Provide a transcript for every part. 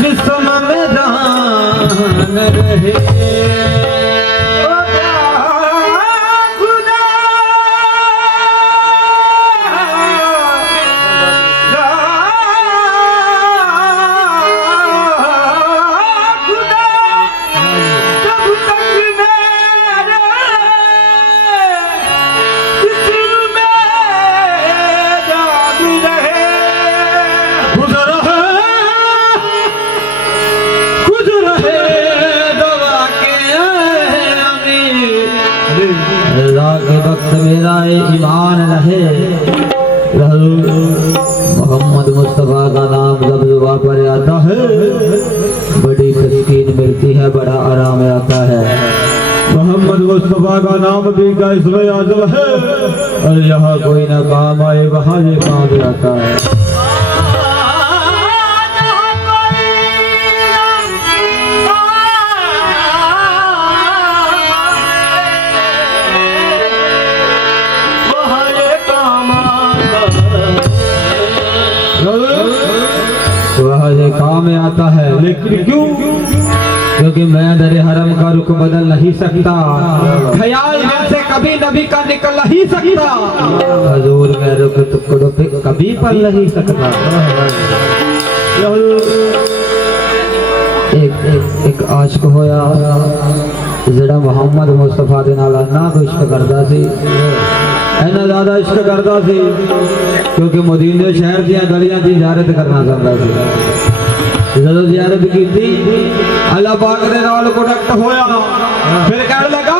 जिसम में रहे। रजा मेरा ईमान रहे। मोहम्मद मुस्तफ़ा का नाम जब जुबा पर आता है, बड़ी तस्कीन मिलती है, बड़ा आराम आता है। मोहम्मद मुस्तफ़ा का नाम भी का इसमें आज़म है, और यहाँ कोई ना काम आए, वहाँ ये काम आता है। में आता है लेकिन क्यों? क्योंकि मैं दर हरम का रुख बदल नहीं सकता। ख्याल दिल से कभी नबी का निकल नहीं सकता। हजूर मैं रुख टुकड़ों पे कभी पल नहीं सकता। एक, एक, एक आशक होया। जरा मोहम्मद मुस्तफ़ा के नाल ना इश्क करता सी। इन्ना ज़्यादा इश्क करता सी क्योंकि मदीने शहर दलिया की इजारत करना चाहता सी। ਜਦੋਂ ਜ਼ਿਆਰਤ ਕੀਤੀ ਅੱਲਾਹ ਪਾਕ ਦੇ ਨਾਲ ਕੰਟੈਕਟ ਹੋਇਆ ਫਿਰ ਕਹਿਣ ਲੱਗਾ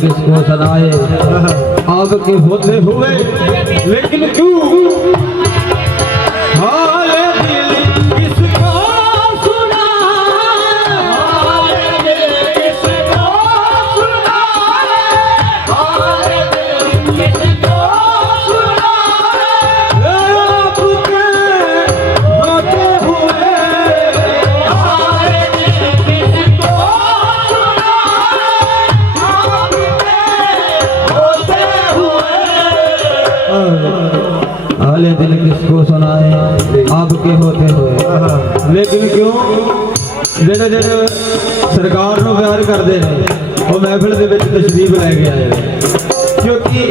किसको सनाए आपके होते हुए लेकिन क्यों? हाले दिल किसको सुनाए आपके होते हुए लेकिन क्यों ਜਿਹੜੇ ਜਿਹੜੇ ਸਰਕਾਰ ਨੂੰ ਪਿਆਰ ਕਰਦੇ ਨੇ ਉਹ ਮਹਿਫਿਲ ਦੇ ਵਿੱਚ ਤਸ਼ਰੀਫ ਲੈ ਕੇ ਆਏ ਨੇ ਕਿਉਂਕਿ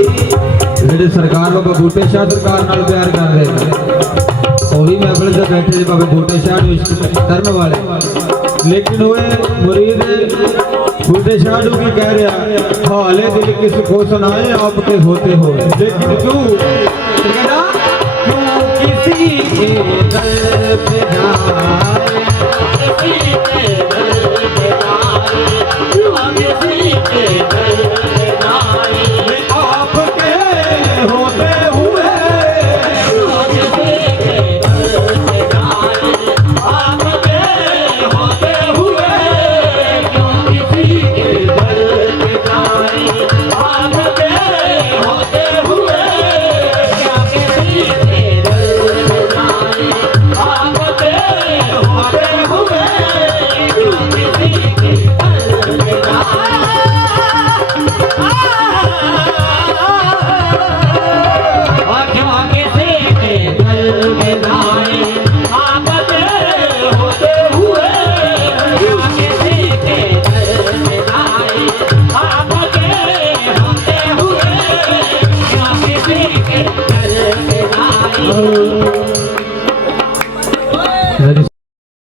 ਜਿਹੜੇ ਸਰਕਾਰ ਬਾਬਾ ਬੂਟੇ ਸ਼ਾਹ ਸਰਕਾਰ ਨਾਲ ਪਿਆਰ ਕਰਦੇ ਨੇ ਉਹ ਵੀ ਮਹਿਫਿਲ 'ਚ ਬੈਠੇ ਨੇ ਬਾਬਾ ਬੂਟੇ ਸ਼ਾਹ ਨੂੰ ਇਸ਼ਕ ਕਰਨ ਵਾਲੇ ਲੇਕਿਨ ਉਹ ਮੁਰੀਦ ਬੂਟੇ ਸ਼ਾਹ ਨੂੰ ਕੀ ਕਹਿ ਰਿਹਾ ਹਾਲੇ ਦਿਲ ਕਿਸ ਕੋ ਸੁਨਾਏ ਆਪਕੇ ਹੋਤੇ ਹੋਏ ਲੇਕਿਨ क्यों कहना क्यों किसी के दर पे जाए